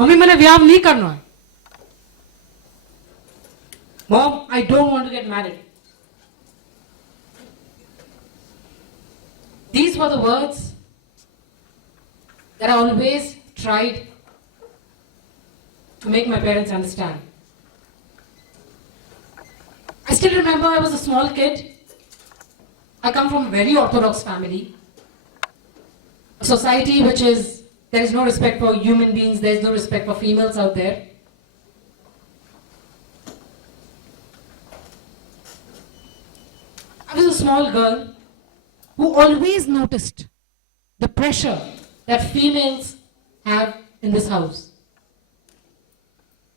Mummy मैंने व्याह नहीं करना है. Mom, I don't want to get married. These were the words that I always tried to make my parents understand. I still remember I was a small kid. I come from a very orthodox family. A society which is, there is no respect for human beings, there is no respect for females out there. I was a small girl who always noticed the pressure that females have in this house.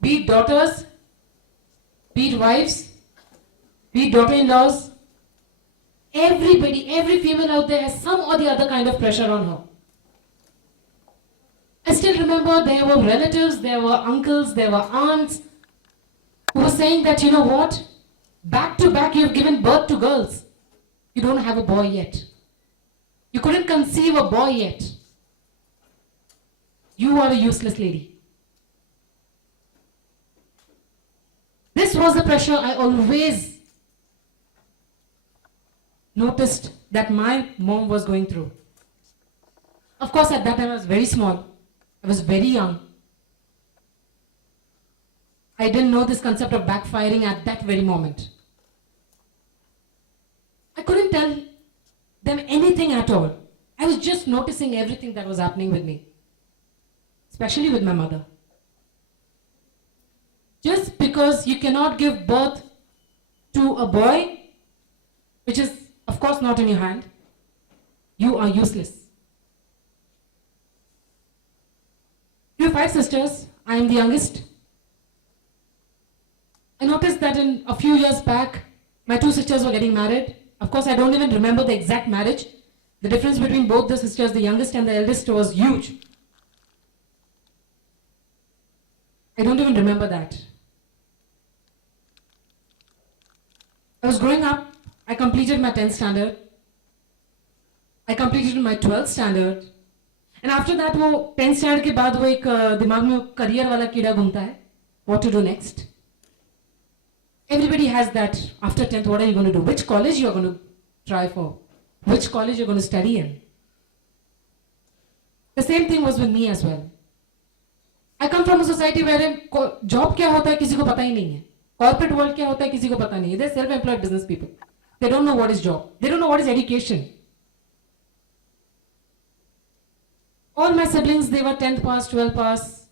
Be it daughters, be it wives, be it daughter-in-laws, everybody, every female out there has some or the other kind of pressure on her. I still remember there were relatives, there were uncles, there were aunts who were saying that, you know what, back to back you've given birth to girls. You don't have a boy yet. You couldn't conceive a boy yet. You are a useless lady. This was the pressure I always noticed that my mom was going through. Of course, at that time I was very small. I was very young. I didn't know this concept of backfiring at that very moment. I couldn't tell them anything at all. I was just noticing everything that was happening with me, especially with my mother. Just because you cannot give birth to a boy, which is of course not in your hand, you are useless. We have 5 sisters. I am the youngest. I noticed that in a few years back, my 2 sisters were getting married. Of course, I don't even remember the exact marriage. The difference between both the sisters, the youngest and the eldest, was huge. I don't even remember that. I was growing up. I completed my 10th standard. I completed my 12th standard. And after that, वो 10th standard के बाद वो एक दिमाग में career वाला कीड़ा घूमता है. What to do next? Everybody has that. After 10th, what are you going to do? Which college you are going to try for? Which college you are going to study in? The same thing was with me as well. I come from a society wherein job क्या होता है किसी को पता ही नहीं है. Corporate world क्या होता है किसी को पता नहीं है. They're self-employed business people. They don't know what is job. They don't know what is education. All my siblings, they were 10th pass, 12th pass.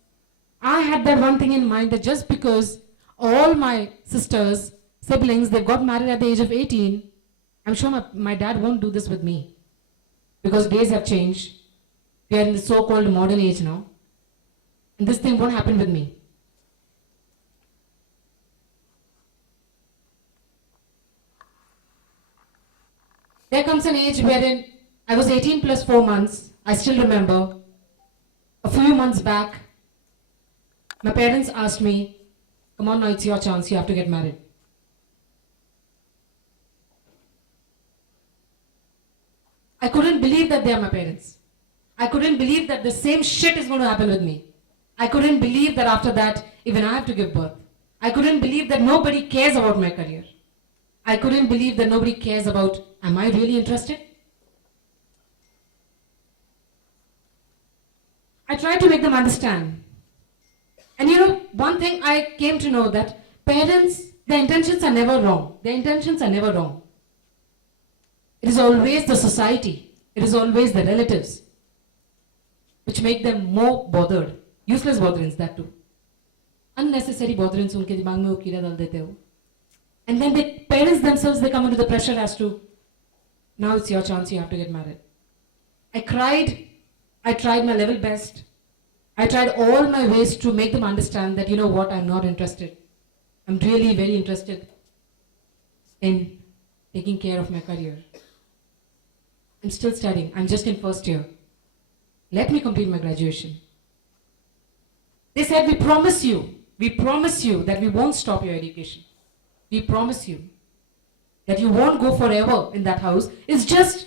I had that one thing in mind that just because all my sisters, siblings, they got married at the age of 18, I'm sure my dad won't do this with me. Because days have changed. We are in the so-called modern age now. And this thing won't happen with me. There comes an age wherein I was 18 plus 4 months. I still remember. A few months back, my parents asked me, come on now, it's your chance, you have to get married. I couldn't believe that they are my parents. I couldn't believe that the same shit is going to happen with me. I couldn't believe that after that, even I have to give birth. I couldn't believe that nobody cares about my career. I couldn't believe that nobody cares about, am I really interested? I tried to make them understand. And you know, one thing I came to know that parents, their intentions are never wrong. Their intentions are never wrong. It is always the society. It is always the relatives which make them more bothered. Useless botherings, that too. Unnecessary botherings उनके दिमाग में वो कीड़ा डाल देते हो. And then the parents themselves, they come into the pressure as to, now it's your chance, you have to get married. I cried. I tried my level best. I tried all my ways to make them understand that, you know what, I'm not interested. I'm really very interested in taking care of my career. I'm still studying. I'm just in first year. Let me complete my graduation. They said, we promise you that we won't stop your education. We promise you that you won't go forever in that house. It's just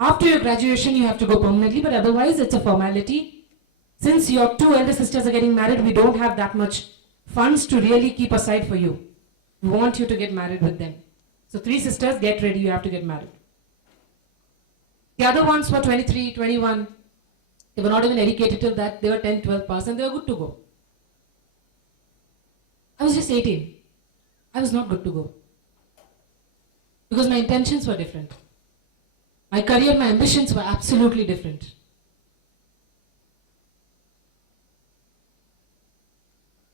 after your graduation, you have to go permanently, but otherwise it's a formality. since your two elder sisters are getting married, we don't have that much funds to really keep aside for you. We want you to get married with them. So 3 sisters, get ready, you have to get married. The other ones were 23, 21. They were not even educated till that. They were 10, 12 past and they were good to go. I was just 18. I was not good to go. Because my intentions were different. My career, my ambitions were absolutely different.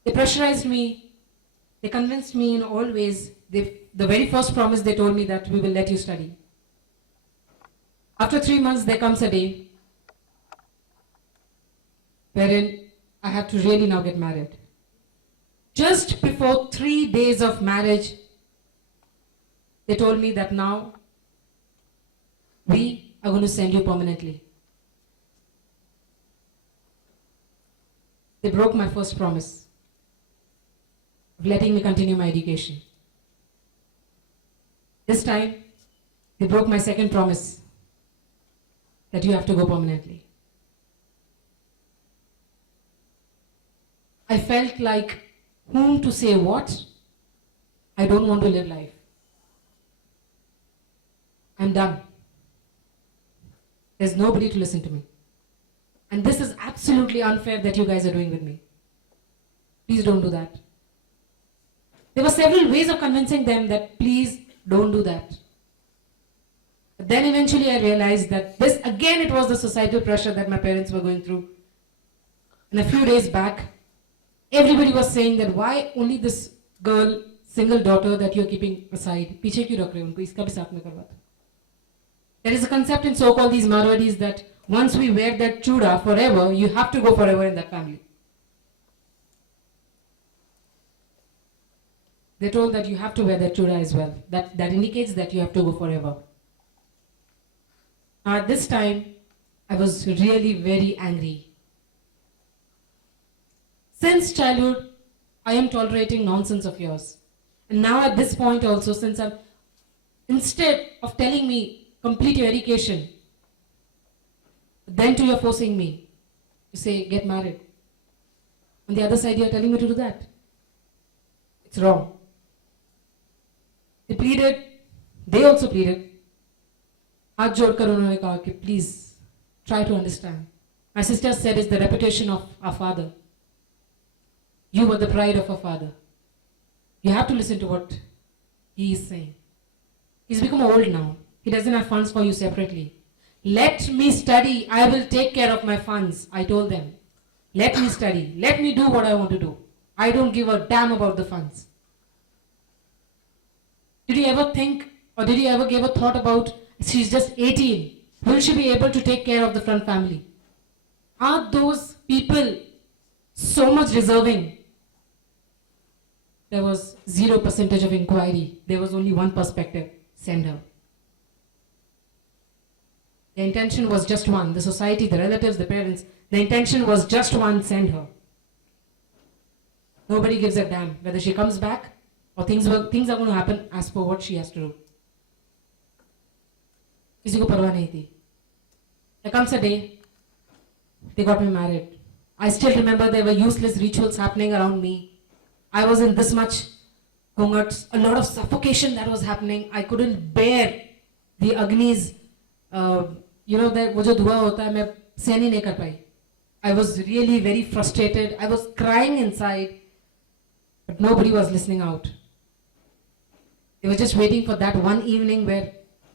They pressurized me. They convinced me in all ways. The very first promise they told me that we will let you study. After 3 months, there comes a day wherein I have to really now get married. Just before 3 days of marriage, they told me that now we are going to send you permanently. They broke my first promise of letting me continue my education. This time, they broke my second promise that you have to go permanently. I felt like whom to say what? I don't want to live life. I'm done. There's nobody to listen to me. And this is absolutely unfair that you guys are doing with me. Please don't do that. There were several ways of convincing them that please don't do that. But then eventually I realized that this, again, it was the societal pressure that my parents were going through. And a few days back, everybody was saying that why only this girl, single daughter that you're keeping aside, पीछे क्यों रख रहे हो उनको, इसका भी साथ में करवा दो. There is a concept in so-called these Marwadis that once we wear that chuda forever, you have to go forever in that family. They told that you have to wear that chuda as well. That indicates that you have to go forever. At this time, I was really very angry. Since childhood, I am tolerating nonsense of yours. And now at this point also, since instead of telling me, complete your education, then too you're forcing me to say, get married. On the other side, you're telling me to do that. It's wrong. They pleaded, they also pleaded. हाथ जोड़कर उन्होंने कहा कि please try to understand. My sister said it's the reputation of our father. You were the pride of our father. You have to listen to what he is saying. He's become old now. He doesn't have funds for you separately. Let me study. I will take care of my funds. I told them. Let me study. Let me do what I want to do. I don't give a damn about the funds. Did you ever think or did you ever give a thought about she's just 18? Will she be able to take care of the front family? Are those people so much deserving? There was 0% of inquiry. There was only one perspective. Send her. The intention was just one. The society, the relatives, the parents. The intention was just one. Send her. Nobody gives a damn whether she comes back or things are going to happen as per what she has to do. किसी को परवाह नहीं थी. There comes a day, they got me married. I still remember there were useless rituals happening around me. I was in this much ghungat, a lot of suffocation that was happening. I couldn't bear the agnis. वो जो धुआं होता है मैं सहन ही नहीं कर पाई. I was really very frustrated. I was crying inside, but nobody was listening out. They were just waiting for that one evening where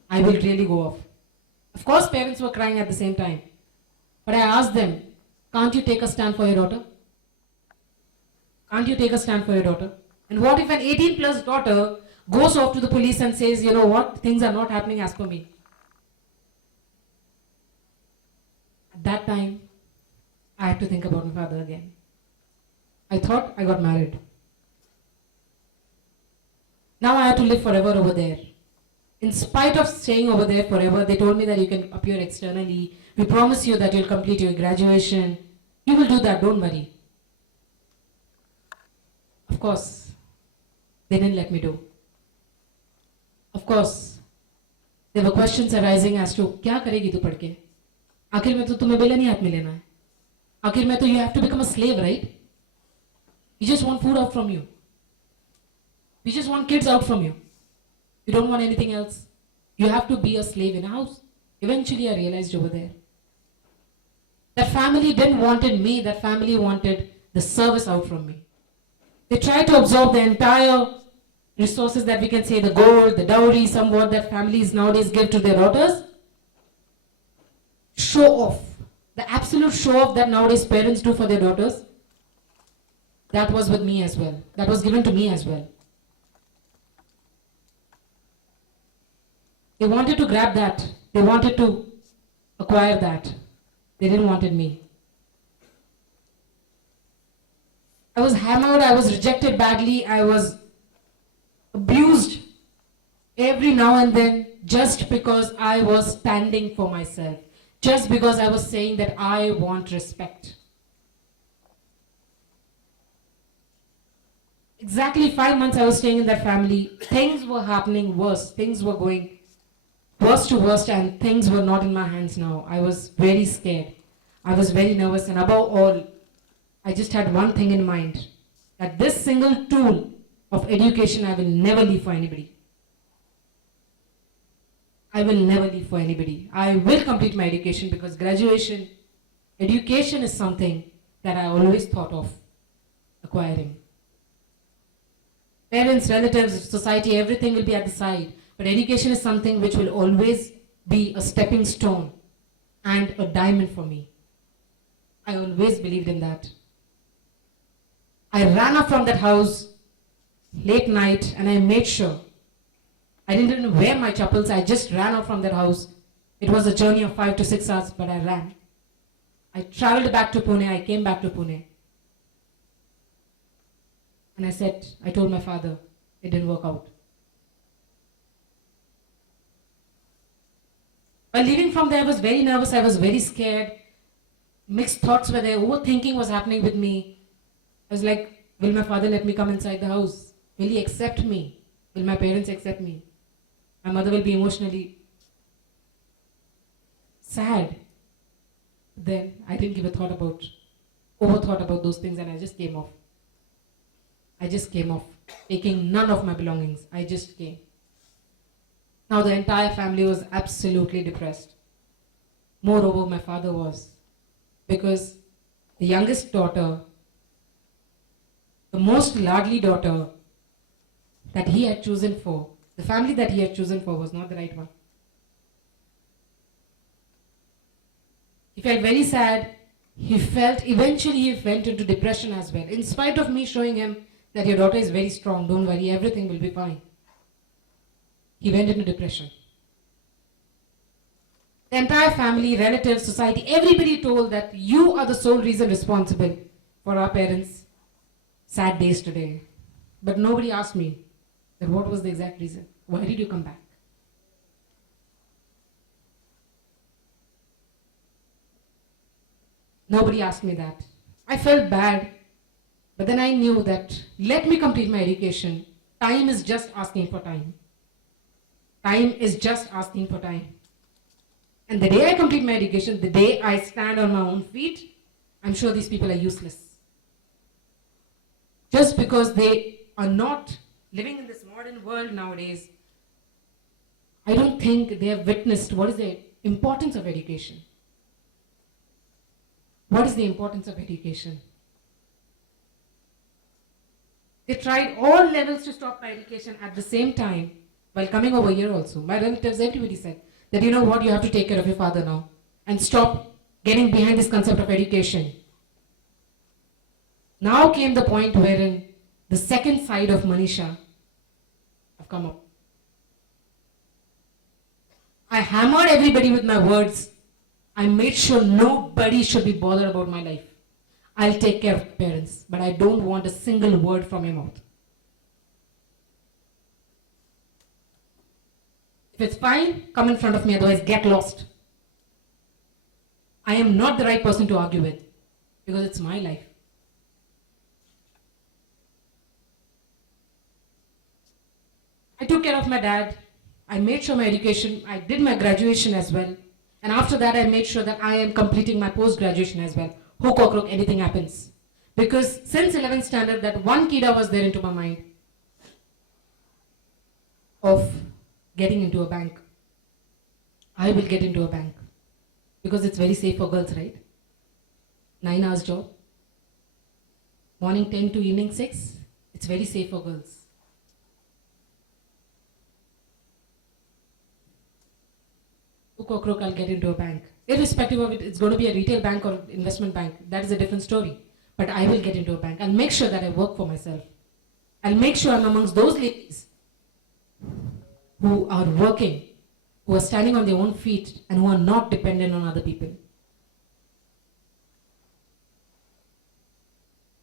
I will really go off. Of course, parents were crying at the same time. But I asked them, can't you take a stand for your daughter? Can't you take a stand for your daughter? And what if an 18 plus daughter goes off to the police and says, you know what, things are not happening as per me? At that time, I had to think about my father again. I thought I got married. Now I had to live forever over there. In spite of staying over there forever, they told me that you can appear externally. We promise you that you'll complete your graduation. You will do that, don't worry. Of course, they didn't let me do. Of course, there were questions arising as to, क्या करेगी तू पढ़ के? आखिर में तो तुम्हें बेला नहीं हाथ में लेना है. आखिर में तो you have to become a slave, right? You just want food out from you. You just want kids out from you. You don't want anything else. You have to be a slave in a house. Eventually I realized over there. That family didn't wanted me, that family wanted the service out from me. They tried to absorb the entire resources that we can say, the gold, the dowry, somewhat that families nowadays give to their daughters. Show off. The absolute show off that nowadays parents do for their daughters. That was with me as well. That was given to me as well. They wanted to grab that. They wanted to acquire that. They didn't want me. I was hammered, I was rejected badly, I was abused every now and then just because I was standing for myself. Just because I was saying that I want respect. Exactly 5 months I was staying in that family. Things were happening worse. Things were going worse to worst and things were not in my hands now. I was very scared. I was very nervous and above all, I just had one thing in mind. That this single tool of education I will never leave for anybody. I will never leave for anybody. I will complete my education because education is something that I always thought of acquiring. Parents, relatives, society, everything will be at the side. But education is something which will always be a stepping stone and a diamond for me. I always believed in that. I ran up from that house late night and I made sure. I didn't even wear my chappals, I just ran out from that house. It was a journey of 5 to 6 hours, but I ran. I traveled back to Pune, I came back to Pune. And I told my father, it didn't work out. While leaving from there, I was very nervous, I was very scared. Mixed thoughts were there, overthinking was happening with me. I was like, will my father let me come inside the house? Will he accept me? Will my parents accept me? My mother will be emotionally sad. Then I didn't give a overthought about those things and I just came off. Taking none of my belongings. I just came. Now the entire family was absolutely depressed. Moreover, my father was. Because the youngest daughter, the most ladly daughter that he had chosen for, the family that he had chosen for was not the right one. He felt very sad. Eventually he went into depression as well. In spite of me showing him that your daughter is very strong, don't worry, everything will be fine. He went into depression. The entire family, relatives, society, everybody told that you are the sole reason responsible for our parents' sad days today. But nobody asked me that what was the exact reason. Why did you come back? Nobody asked me that. I felt bad, but then I knew that let me complete my education. Time is just asking for time. Time is just asking for time. And the day I complete my education, the day I stand on my own feet, I'm sure these people are useless. Just because they are not living in this modern world nowadays, I don't think they have witnessed what is the importance of education. What is the importance of education? They tried all levels to stop my education at the same time while coming over here also. My relatives, everybody said that you know what, you have to take care of your father now and stop getting behind this concept of education. Now came the point wherein the second side of Manisha have come up. I hammered everybody with my words. I made sure nobody should be bothered about my life. I'll take care of parents, but I don't want a single word from your mouth. If it's fine, come in front of me, otherwise get lost. I am not the right person to argue with because it's my life. I took care of my dad. I made sure my education, I did my graduation as well. And after that, I made sure that I am completing my post-graduation as well. hook or crook, anything happens. Because since 11th standard, that one kida was there into my mind of getting into a bank. I will get into a bank because it's very safe for girls, right? 9 hours job, morning 10 to evening 6, it's very safe for girls. Hook or crook, I'll get into a bank. Irrespective of it, it's going to be a retail bank or investment bank, that is a different story. But I will get into a bank. I'll make sure that I work for myself. I'll make sure I'm amongst those ladies who are working, who are standing on their own feet and who are not dependent on other people.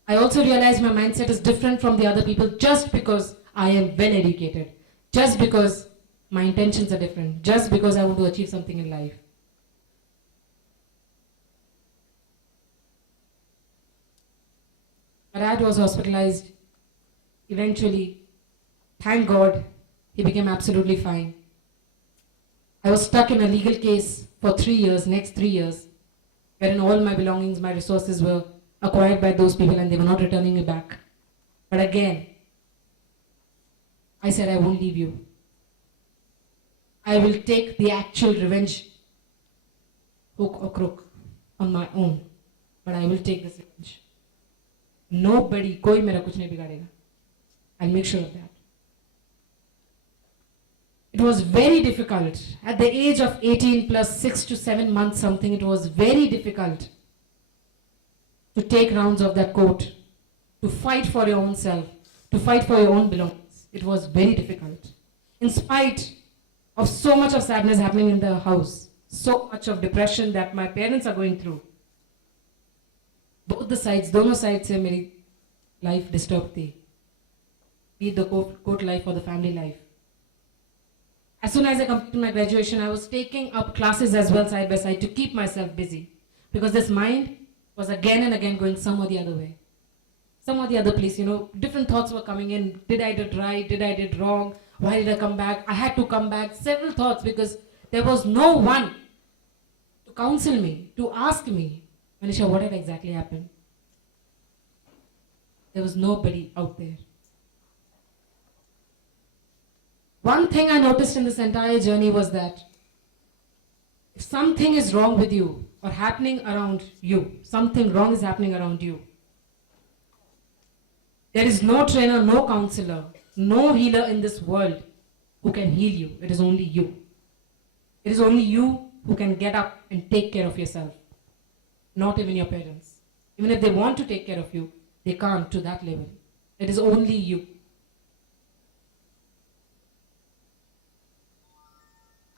I also realize my mindset is different from the other people just because I am well educated, just because my intentions are different, just because I want to achieve something in life. My dad was hospitalized. Eventually, thank God, he became absolutely fine. I was stuck in a legal case for 3 years, next 3 years, wherein all my belongings, my resources were acquired by those people and they were not returning me back. But again, I said, I won't leave you. I will take the actual revenge, hook or crook, on my own. But I will take this revenge. Nobody, koi mera kuch nahi bigadega. I'll make sure of that. It was very difficult. At the age of 18 plus 6 to 7 months something, it was very difficult to take rounds of that court, to fight for your own self, to fight for your own belongings. It was very difficult. In spite of so much of sadness happening in the house, so much of depression that my parents are going through, both the sides, दोनों sides से मेरी life disturbed थी, be it the court life or the family life. As soon as I completed my graduation, I was taking up classes as well side by side to keep myself busy, because this mind was again and again going some or the other way, some or the other place. You know, different thoughts were coming in. Did I did right? Did I did wrong? Why did I come back? I had to come back. Several thoughts, because there was no one to counsel me, to ask me, Manisha, what had exactly happened? There was nobody out there. One thing I noticed in this entire journey was that if something is wrong with you or happening around you, something wrong is happening around you, there is no trainer, no counselor, no healer in this world who can heal you. It is only you. It is only you who can get up and take care of yourself. Not even your parents. Even if they want to take care of you, they can't to that level. It is only you.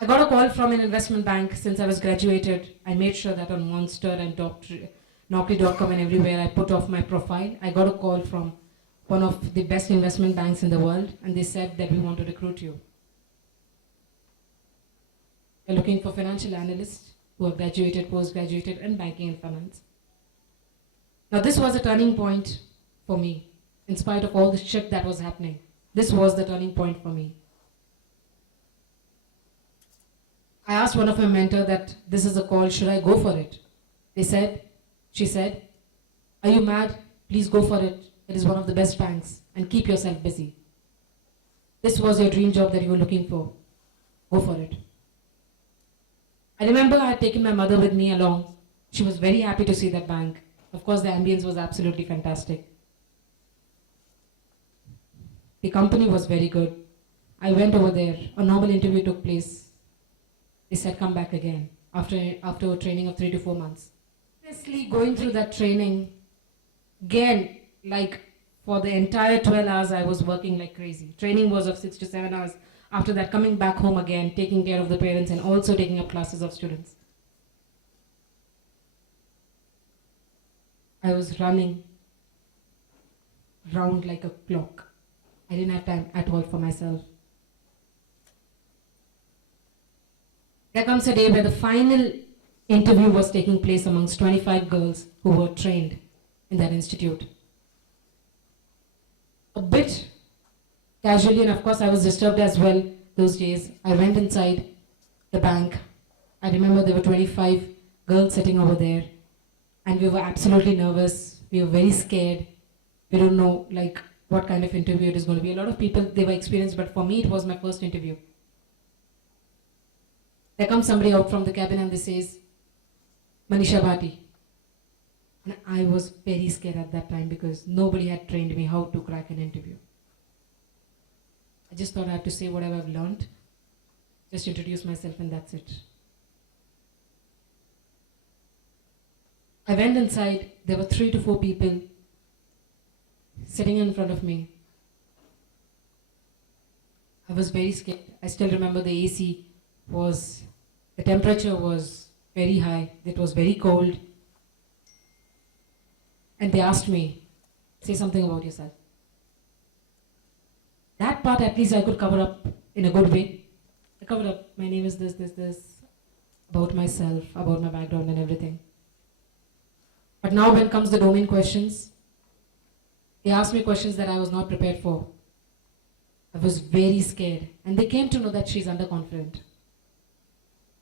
I got a call from an investment bank since I was graduated. I made sure that on Monster and Naukri.com and everywhere I put off my profile. I got a call from one of the best investment banks in the world, and they said that we want to recruit you. They're looking for financial analysts who have graduated, post-graduated in banking and finance. Now this was a turning point for me. In spite of all the shit that was happening, this was the turning point for me. I asked one of my mentors that this is a call, should I go for it? She said, are you mad? Please go for it. It is one of the best banks, and keep yourself busy. This was your dream job that you were looking for. Go for it. I remember I had taken my mother with me along. She was very happy to see that bank. Of course, the ambience was absolutely fantastic. The company was very good. I went over there. A normal interview took place. They said, come back again after a training of 3 to 4 months. Honestly, going through that training, again, like for the entire 12 hours, I was working like crazy. Training was of 6 to 7 hours. After that, coming back home again, taking care of the parents and also taking up classes of students. I was running round like a clock. I didn't have time at all for myself. There comes a day where the final interview was taking place amongst 25 girls who were trained in that institute. A bit casually, and of course I was disturbed as well those days. I went inside the bank. I remember there were 25 girls sitting over there. And we were absolutely nervous. We were very scared. We don't know like what kind of interview it is going to be. A lot of people, they were experienced, but for me, it was my first interview. There comes somebody out from the cabin and they says, Manisha Bhati. And I was very scared at that time because nobody had trained me how to crack an interview. I just thought I have to say whatever I've learned, just introduce myself and that's it. I went inside, there were 3 to 4 people sitting in front of me. I was very scared. I still remember the AC was, the temperature was very high, it was very cold. And they asked me, say something about yourself. That part at least I could cover up in a good way. I covered up, my name is this, about myself, about my background and everything. But now when comes the domain questions, they asked me questions that I was not prepared for. I was very scared. And they came to know that she's underconfident.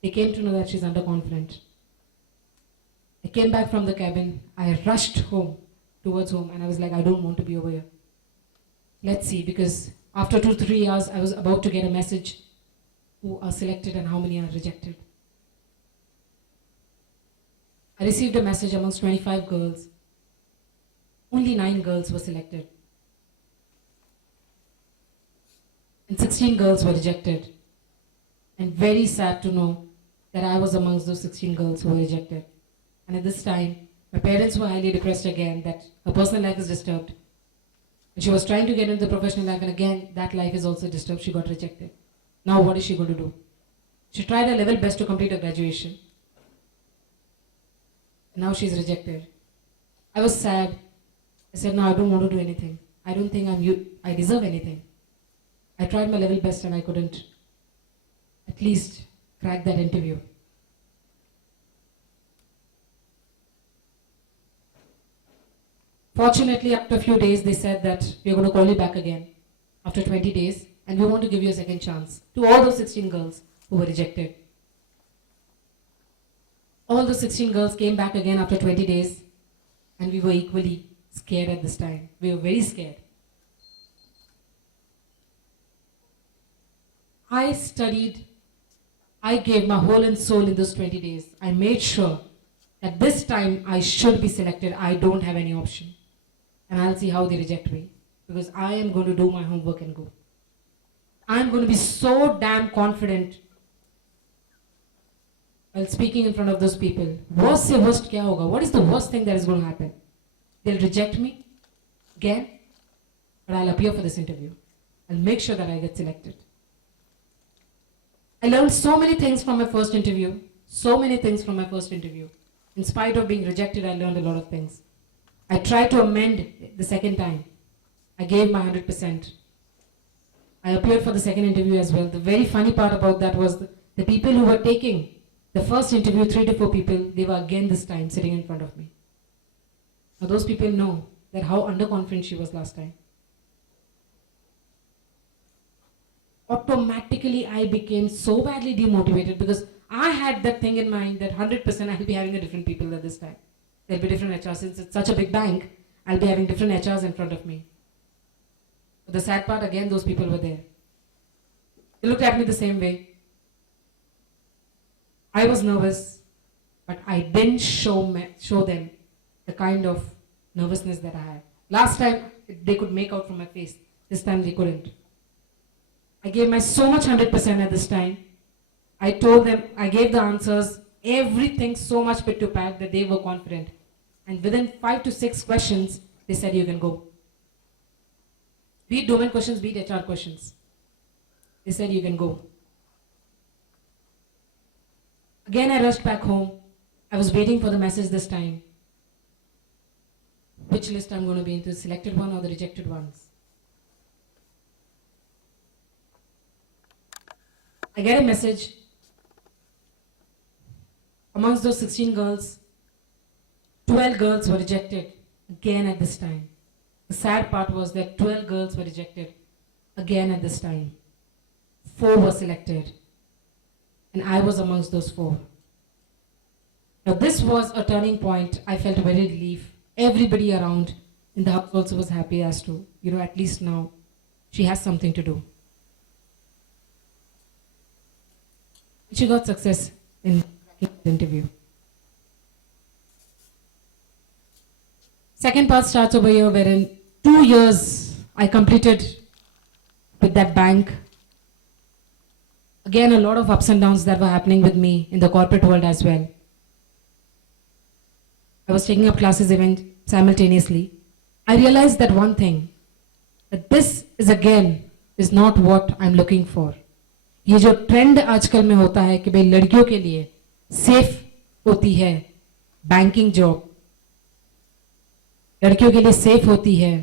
They came to know that she's underconfident. I came back from the cabin. I rushed home, towards home, and I was like, I don't want to be over here. Let's see, because after 2 to 3 hours, I was about to get a message who are selected and how many are rejected. I received a message amongst 25 girls. Only 9 girls were selected. And 16 girls were rejected. And very sad to know that I was amongst those 16 girls who were rejected. And at this time, my parents were highly depressed again that her personal life is disturbed. And she was trying to get into the professional life and again, that life is also disturbed. She got rejected. Now what is she going to do? She tried her level best to complete her graduation. Now she's rejected. I was sad. I said, no, I don't want to do anything. I don't think I deserve anything. I tried my level best and I couldn't at least crack that interview. Fortunately, after a few days, they said that we're going to call you back again after 20 days and we want to give you a second chance to all those 16 girls who were rejected. All the 16 girls came back again after 20 days and we were equally scared at this time. We were very scared. I studied, I gave my whole and soul in those 20 days. I made sure that this time I should be selected. I don't have any option. And I'll see how they reject me because I am going to do my homework and go. I'm going to be so damn confident while speaking in front of those people. Worst se worst kya hoga? What is the worst thing that is going to happen? They'll reject me again, but I'll appear for this interview. I'll make sure that I get selected. I learned so many things from my first interview. So many things from my first interview. In spite of being rejected, I learned a lot of things. I tried to amend the second time. I gave my 100%. I appeared for the second interview as well. The very funny part about that was the people who were taking the first interview, 3 to 4 people, they were again this time sitting in front of me. Now those people know that how underconfident she was last time. Automatically I became so badly demotivated because I had that thing in mind that 100% I'll be having a different people at this time. There'll be different HRs. Since it's such a big bank, I'll be having different HRs in front of me. But the sad part, again, those people were there. They looked at me the same way. I was nervous, but I didn't show them the kind of nervousness that I had. Last time, they could make out from my face. This time, they couldn't. I gave my so much 100% at this time. I told them, I gave the answers, everything so much fit to pack that they were confident. And within 5 to 6 questions, they said, you can go. Be it domain questions, be it HR questions. They said, you can go. Again, I rushed back home. I was waiting for the message this time. Which list I'm going to be into, the selected one or the rejected ones? I get a message. Amongst those 16 girls, 12 girls were rejected again at this time. The sad part was that 12 girls were rejected again at this time. 4 were selected, and I was amongst those 4. Now this was a turning point. I felt very relief. Everybody around in the house also was happy as to, at least now she has something to do. She got success in the interview. Second part starts over here, wherein 2 years I completed with that bank. Again, a lot of ups and downs that were happening with me in the corporate world as well. I was taking up classes even simultaneously. I realized that one thing, that this is not what I'm looking for. ये जो trend आजकल में होता है कि भाई लड़कियों के लिए सेफ होती है बैंकिंग जॉब, लड़कियों के लिए सेफ होती है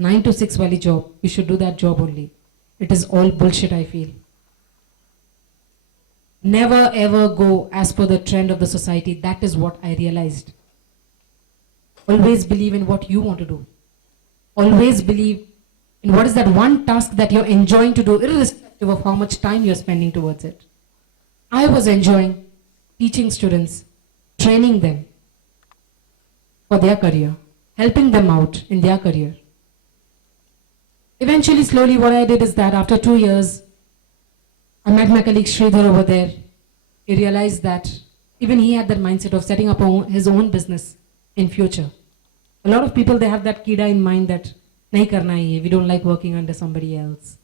9 to 6 वाली job, you should do that job only. It is all bullshit, I feel. Never ever go as per the trend of the society. That is what I realized. Always believe in what you want to do. Always believe in what is that one task that you're enjoying to do, irrespective of how much time you're spending towards it. I was enjoying teaching students, training them for their career, helping them out in their career. Eventually, slowly, what I did is that after 2 years, I met my colleague Shridhar over there. He realized that even he had that mindset of setting up his own business in future. A lot of people, they have that kida in mind that nahi karna hai ye, we don't like working under somebody else.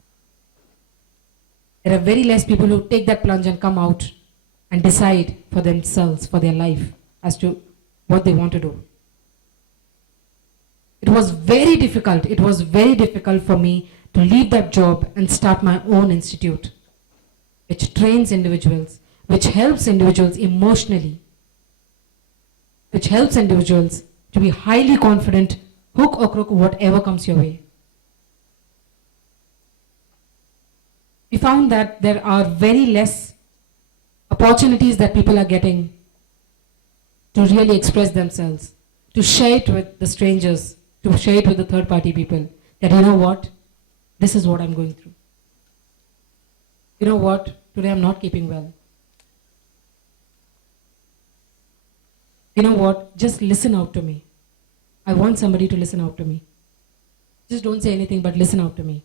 There are very less people who take that plunge and come out and decide for themselves, for their life, as to what they want to do. It was very difficult. It was very difficult for me to leave that job and start my own institute, which trains individuals, which helps individuals emotionally, which helps individuals to be highly confident, hook or crook, whatever comes your way. We found that there are very less opportunities that people are getting to really express themselves, to share it with the strangers, to share it with the third party people, that you know what, this is what I'm going through. You know what, today I'm not keeping well. You know what, just listen out to me. I want somebody to listen out to me. Just don't say anything, but listen out to me.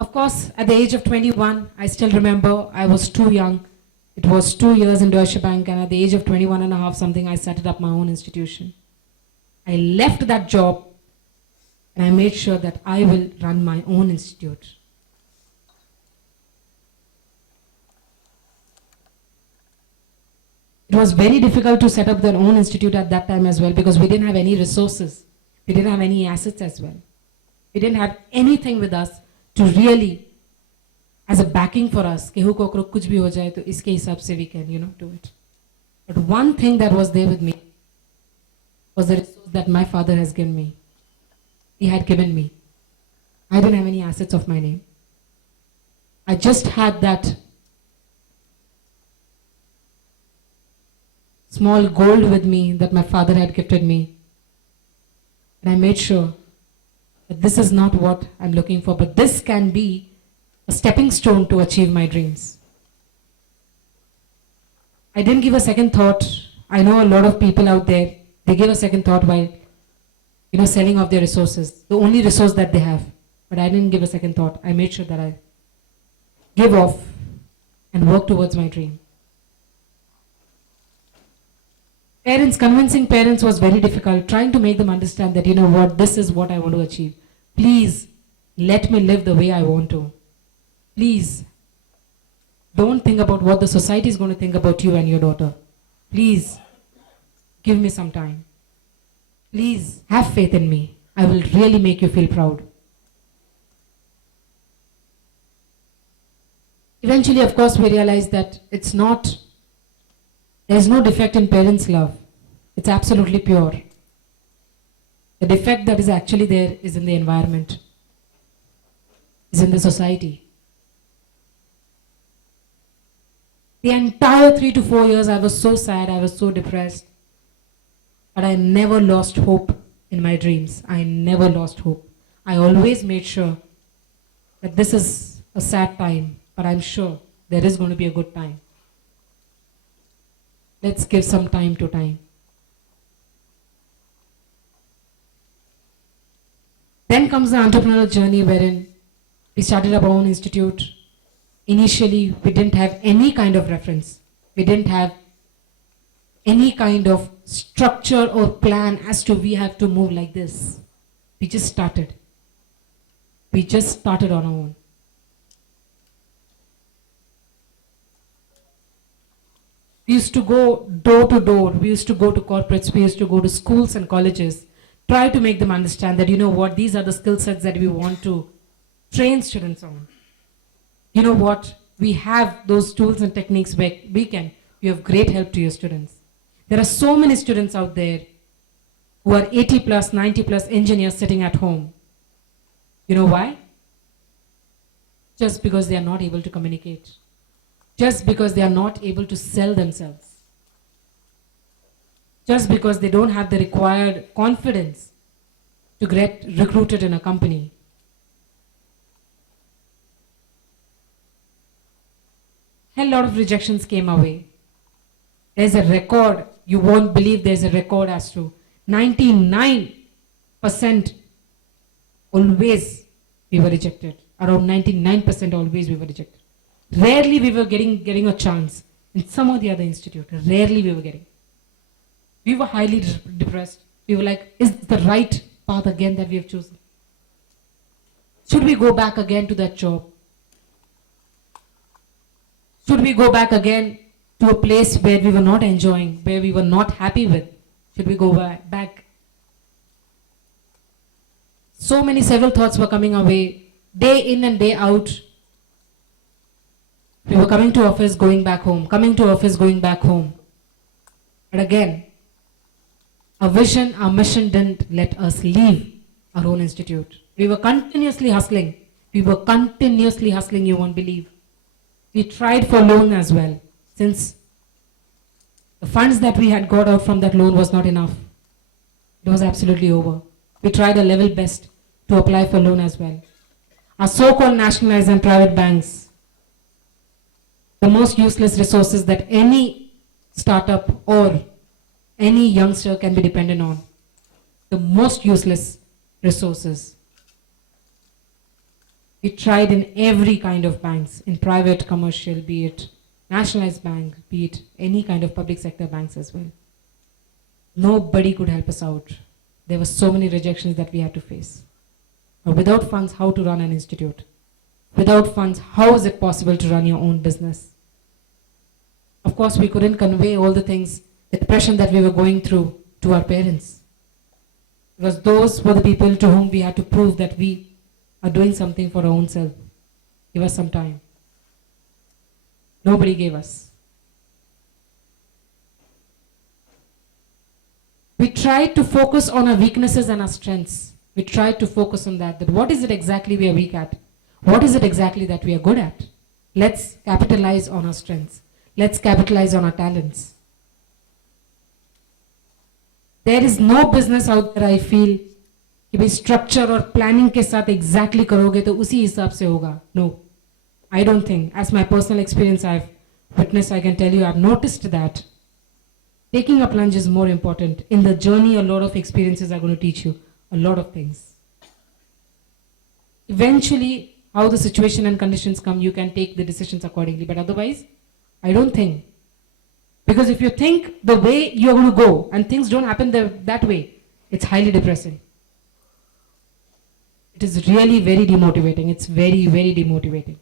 Of course, at the age of 21, I still remember I was too young. It was 2 years in Deutsche Bank, and at the age of 21 and a half something, I set up my own institution. I left that job and I made sure that I will run my own institute. It was very difficult to set up their own institute at that time as well, because we didn't have any resources. We didn't have any assets as well. We didn't have anything with us to really, as a backing for us, कि hook और कुछ भी हो जाए तो इसके हिसाब से we can, do it. But one thing that was there with me was the resource that my father has given me. He had given me. I didn't have any assets of my name. I just had that small gold with me that my father had gifted me. And I made sure that this is not what I'm looking for, but this can be a stepping stone to achieve my dreams. I didn't give a second thought. I know a lot of people out there, they give a second thought while, selling off their resources, the only resource that they have. But I didn't give a second thought. I made sure that I give off and work towards my dream. Convincing parents was very difficult, trying to make them understand that, this is what I want to achieve. Please, let me live the way I want to. Please, don't think about what the society is going to think about you and your daughter. Please, give me some time. Please, have faith in me. I will really make you feel proud. Eventually, of course, we realized that there's no defect in parents' love. It's absolutely pure. The defect that is actually there is in the environment, is in the society. The entire 3 to 4 years, I was so sad, I was so depressed. But I never lost hope in my dreams. I never lost hope. I always made sure that this is a sad time, but I'm sure there is going to be a good time. Let's give some time to time. Then comes the entrepreneurial journey wherein we started our own institute. Initially, we didn't have any kind of reference. We didn't have any kind of structure or plan as to we have to move like this. We just started. We just started on our own. We used to go door to door. We used to go to corporates. We used to go to schools and colleges. Try to make them understand that, you know what, these are the skill sets that we want to train students on. You know what, we have those tools and techniques where we can be of great help to your students. There are so many students out there who are 80 plus, 90 plus engineers sitting at home. You know why? Just because they are not able to communicate. Just because they are not able to sell themselves. Just because they don't have the required confidence to get recruited in a company. A lot of rejections came our way. There's a record, you won't believe there's a record as to 99% always we were rejected. Around 99% always we were rejected. Rarely we were getting a chance in some of the other institute. Rarely we were getting. We were highly depressed. We were like, is the right path again that we have chosen? Should we go back again to that job? Should we go back again to a place where we were not enjoying, where we were not happy with? Should we go back? So many several thoughts were coming our way, day in and day out. We were coming to office, going back home, coming to office, going back home. But again, our vision, our mission didn't let us leave our own institute. We were continuously hustling. You won't believe. We tried for loan as well, since the funds that we had got out from that loan was not enough. It was absolutely over. We tried our level best to apply for loan as well. Our so-called nationalized and private banks, the most useless resources that any startup or any youngster can be dependent on. The most useless resources. We tried in every kind of banks, in private, commercial, be it nationalized bank, be it any kind of public sector banks as well. Nobody could help us out. There were so many rejections that we had to face. But without funds, how to run an institute? Without funds, how is it possible to run your own business? Of course, we couldn't convey all the things, the depression that we were going through to our parents. Because those were the people to whom we had to prove that we are doing something for our own self. Give us some time. Nobody gave us. We tried to focus on our weaknesses and our strengths. We tried to focus on that what is it exactly we are weak at? What is it exactly that we are good at? Let's capitalize on our strengths. Let's capitalize on our talents. There is no business out there, I feel, कि भाई structure और planning के साथ exactly करोगे तो उसी हिसाब से होगा. No, I don't think. As my personal experience I've witnessed, I can tell you, I've noticed that taking a plunge is more important. In the journey, a lot of experiences are going to teach you a lot of things. Eventually, how the situation and conditions come, you can take the decisions accordingly. But otherwise, I don't think. Because if you think the way you're going to go and things don't happen that way, it's highly depressing. It is really very demotivating. It's very, very demotivating.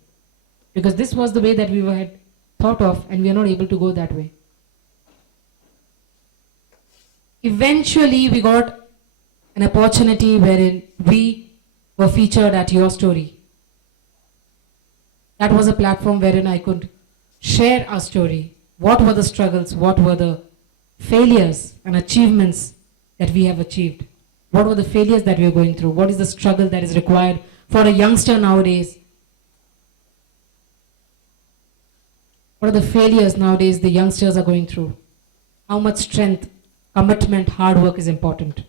Because this was the way that we had thought of, and we are not able to go that way. Eventually, we got an opportunity wherein we were featured at Your Story. That was a platform wherein I could share our story. What were the struggles? What were the failures and achievements that we have achieved? What were the failures that we are going through? What is the struggle that is required for a youngster nowadays? What are the failures nowadays the youngsters are going through? How much strength, commitment, hard work is important.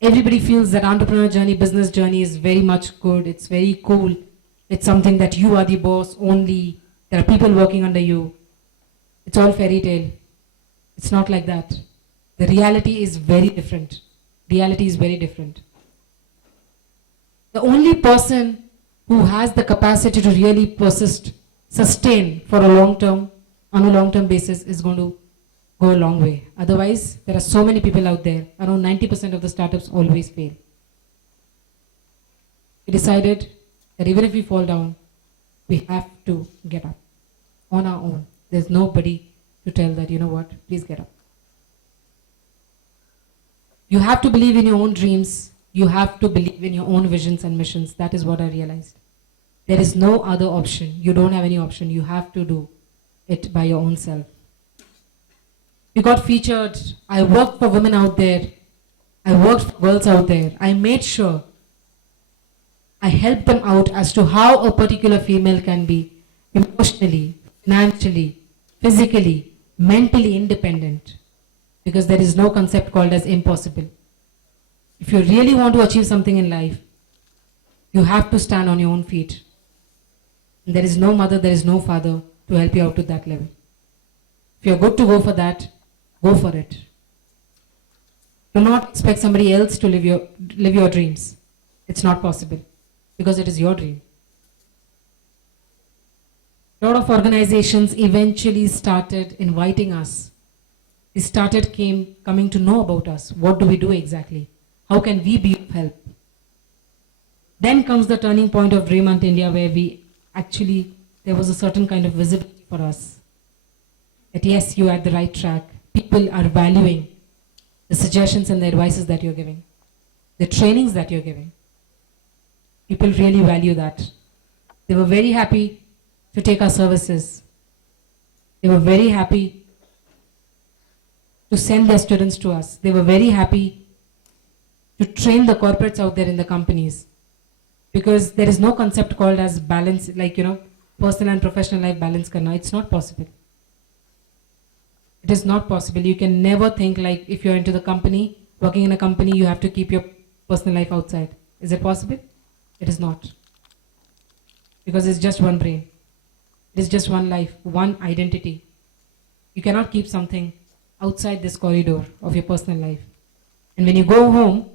Everybody feels that entrepreneur journey, business journey is very much good. It's very cool. It's something that you are the boss only. There are people working under you. It's all fairy tale. It's not like that. The reality is very different. Reality is very different. The only person who has the capacity to really persist, sustain for a long term, on a long term basis is going to go a long way. Otherwise, there are so many people out there. Around 90% of the startups always fail. We decided that even if we fall down, we have to get up on our own. There's nobody to tell that, you know what, please get up. You have to believe in your own dreams. You have to believe in your own visions and missions. That is what I realized. There is no other option. You don't have any option. You have to do it by your own self. We got featured. I worked for women out there. I worked for girls out there. I made sure I helped them out as to how a particular female can be emotionally, financially, physically, mentally independent. Because there is no concept called as impossible. If you really want to achieve something in life, you have to stand on your own feet. And there is no mother, there is no father to help you out to that level. If you're good to go for that, go for it. Do not expect somebody else to live your dreams. It's not possible because it is your dream. A lot of organizations eventually started inviting us. They started coming to know about us. What do we do exactly? How can we be of help? Then comes the turning point of DreamHunt India, where there was a certain kind of visibility for us. That yes, you're at the right track. People are valuing the suggestions and the advices that you're giving, the trainings that you're giving. People really value that. They were very happy to take our services. They were very happy to send their students to us. They were very happy to train the corporates out there in the companies, because there is no concept called as balance, like, personal and professional life balance karna. It's not possible. It is not possible. You can never think like if you're into the company, working in a company, you have to keep your personal life outside. Is it possible? It is not. Because it's just one brain. It is just one life, one identity. You cannot keep something outside this corridor of your personal life. And when you go home,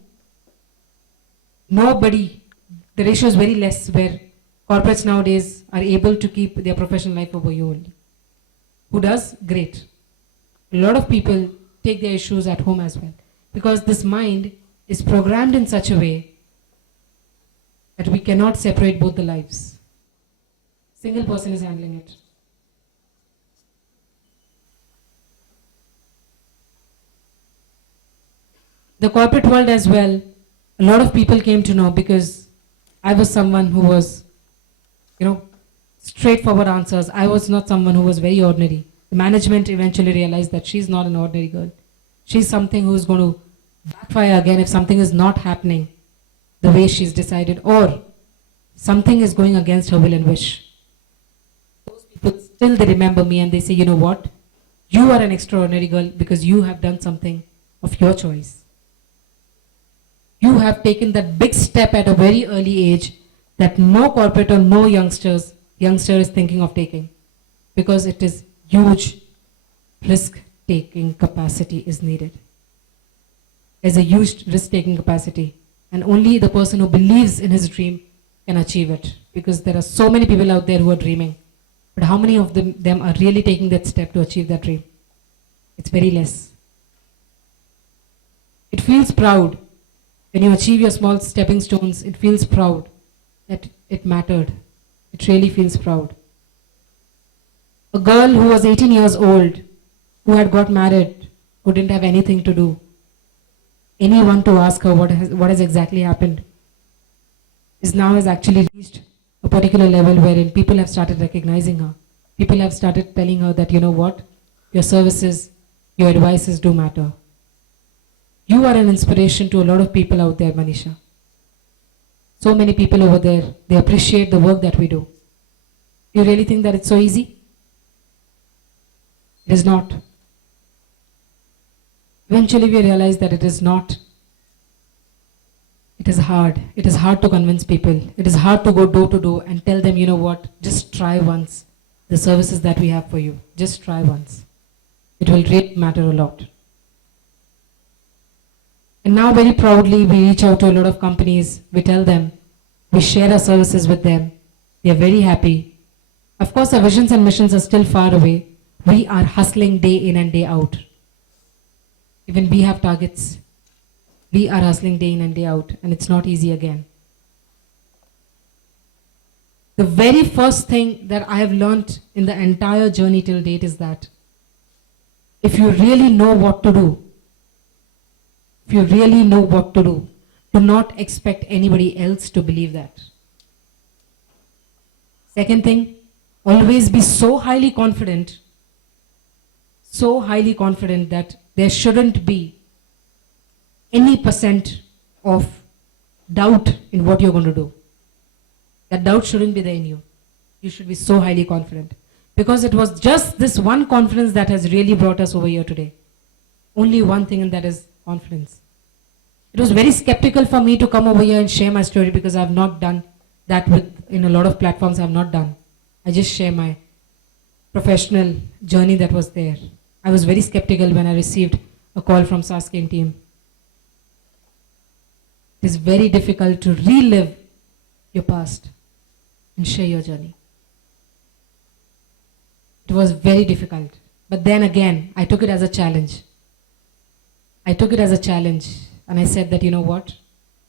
the ratio is very less where corporates nowadays are able to keep their professional life over you only. Who does? Great. A lot of people take their issues at home as well, because this mind is programmed in such a way that we cannot separate both the lives. Single person is handling it. The corporate world as well, a lot of people came to know, because I was someone who was, straightforward answers. I was not someone who was very ordinary. The management eventually realized that she's not an ordinary girl. She's something who's going to backfire again if something is not happening the way she's decided, or something is going against her will and wish. Those people still, they remember me and they say, you know what? You are an extraordinary girl because you have done something of your choice. You have taken that big step at a very early age that no corporate or no youngster is thinking of taking, because it is huge risk-taking capacity is needed. There's a huge risk-taking capacity, and only the person who believes in his dream can achieve it, because there are so many people out there who are dreaming, but how many of them are really taking that step to achieve that dream? It's very less. It feels proud when you achieve your small stepping stones. It feels proud that it mattered. It really feels proud. A girl who was 18 years old, who had got married, who didn't have anything to do, anyone to ask her what has exactly happened, has actually reached a particular level wherein people have started recognizing her. People have started telling her that, you know what, your services, your advices do matter. You are an inspiration to a lot of people out there, Manisha. So many people over there, they appreciate the work that we do. You really think that it's so easy? It is not. Eventually we realize that it is not. It is hard. It is hard to convince people. It is hard to go door to door and tell them, you know what, just try once the services that we have for you. Just try once. it will really matter a lot. And now very proudly we reach out to a lot of companies, we tell them, we share our services with them, they are very happy. Of course our visions and missions are still far away. We are hustling day in and day out. Even we have targets. We are hustling day in and day out, and it's not easy again. The very first thing that I have learned in the entire journey till date is that if you really know what to do, do not expect anybody else to believe that. Second thing, always be so highly confident that there shouldn't be any % of doubt in what you're going to do. That doubt shouldn't be there in you. You should be so highly confident. Because it was just this one confidence that has really brought us over here today. Only one thing, and that is confidence. It was very skeptical for me to come over here and share my story because I have not done that in a lot of platforms. I have not done. I just share my professional journey that was there. I was very skeptical when I received a call from Sasian team. It is very difficult to relive your past and share your journey. It was very difficult. But then again, I took it as a challenge. And I said that, you know what?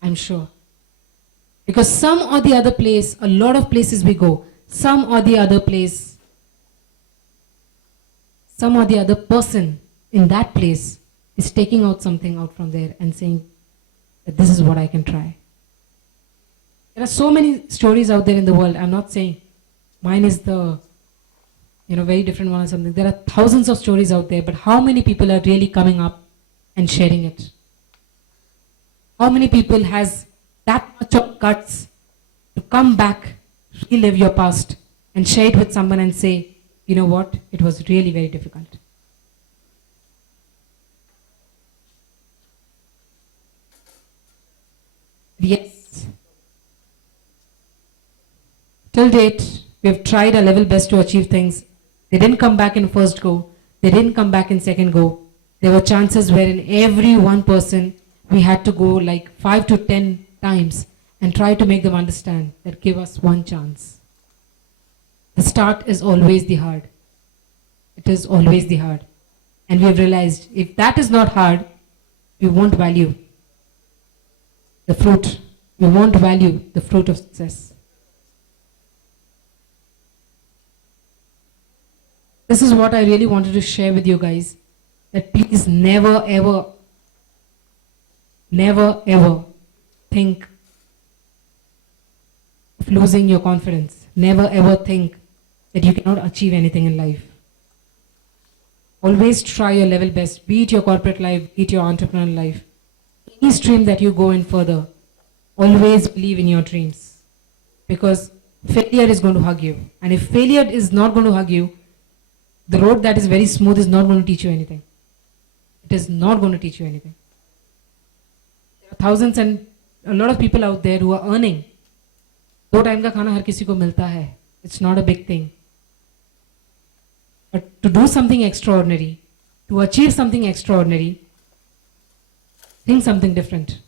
I'm sure. Because some or the other place, a lot of places we go, some or the other person in that place is taking out something out from there and saying that this is what I can try. There are so many stories out there in the world. I'm not saying mine is the very different one or something. There are thousands of stories out there, but how many people are really coming up and sharing it? How many people has that much of guts to come back, relive your past and share it with someone and say, you know what, it was really very difficult. Yes. Till date, we have tried our level best to achieve things. They didn't come back in first go. They didn't come back in second go. There were chances where in every one person, we had to go like 5 to 10 times and try to make them understand that give us one chance. The start is always the hard. It is always the hard. And we have realized if that is not hard, we won't value the fruit. We won't value the fruit of success. This is what I really wanted to share with you guys. That please never ever think of losing your confidence. Never ever think that you cannot achieve anything in life. Always try your level best, be it your corporate life, be it your entrepreneurial life. Any stream that you go in further, always believe in your dreams. Because failure is going to hug you. And if failure is not going to hug you, the road that is very smooth is not going to teach you anything. It is not going to teach you anything. There are thousands and a lot of people out there who are earning. दो time का खाना हर किसी को मिलता है. It's not a big thing. But to do something extraordinary, to achieve something extraordinary, think something different.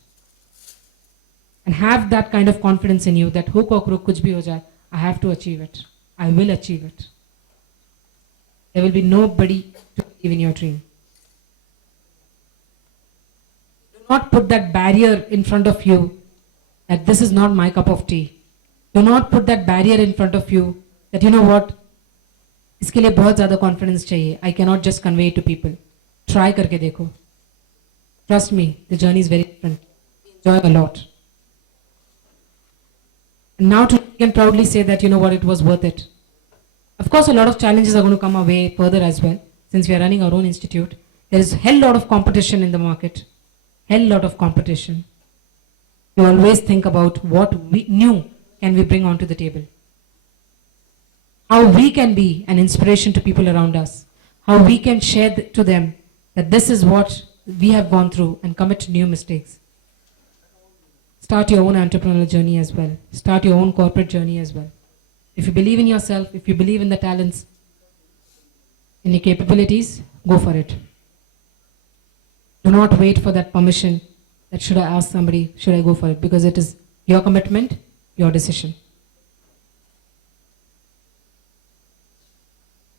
And have that kind of confidence in you that hook or crook kuch bhi ho jaye, I have to achieve it. I will achieve it. There will be nobody to believe in your dream. Do not put that barrier in front of you that this is not my cup of tea. Do not put that barrier in front of you that you know what, इसके लिए बहुत ज़्यादा confidence चाहिए. I cannot just convey it to people. Try करके देखो. Trust me, the journey is very different. Enjoy a lot. And now I can proudly say that you know what, it was worth it. Of course, a lot of challenges are going to come our way further as well. Since we are running our own institute, there is a hell lot of competition in the market. Hell lot of competition. We always think about what we new can we bring onto the table. How we can be an inspiration to people around us. How we can share to them that this is what we have gone through and commit new mistakes. Start your own entrepreneurial journey as well. Start your own corporate journey as well. If you believe in yourself, if you believe in the talents, in your capabilities, go for it. Do not wait for that permission that should I ask somebody, should I go for it? Because it is your commitment, your decision.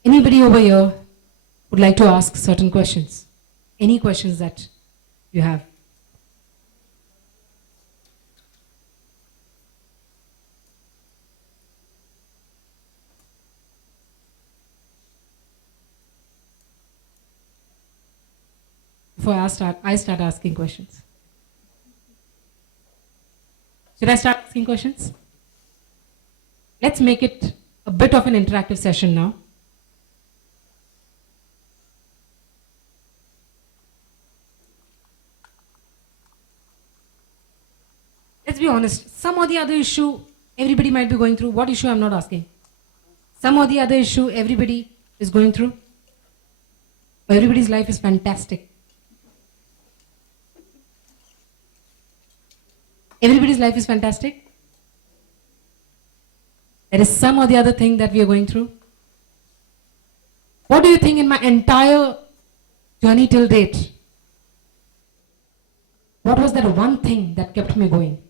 Anybody over here would like to ask certain questions? Any questions that you have? Before I start asking questions. Should I start asking questions? Let's make it a bit of an interactive session now. Let's be honest, some or the other issue everybody might be going through. What issue I'm not asking? Some or the other issue everybody is going through. Everybody's life is fantastic. Everybody's life is fantastic. There is some or the other thing that we are going through. What do you think in my entire journey till date? What was that one thing that kept me going?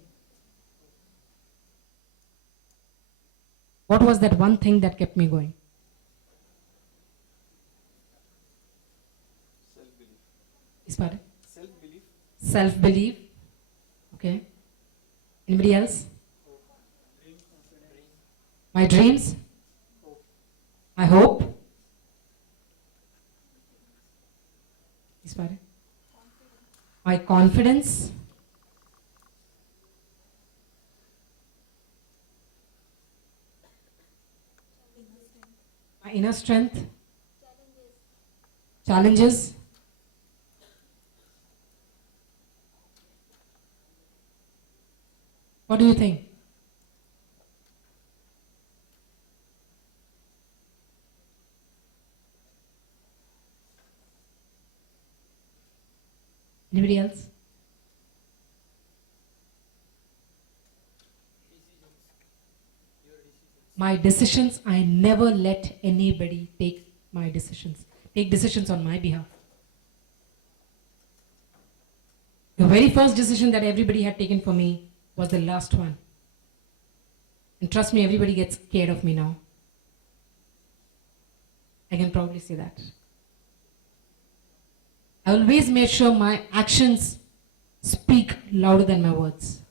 What was that one thing that kept me going? Self-belief. Is pardon? Self-belief. Self-belief. Okay. Anybody else? My dreams? My hope? Is pardon? My confidence? My inner strength? Challenges? What do you think? Anybody else? My decisions, I never let anybody take my decisions. Take decisions on my behalf. The very first decision that everybody had taken for me was the last one. And trust me, everybody gets scared of me now. I can proudly say that. I always made sure my actions speak louder than my words.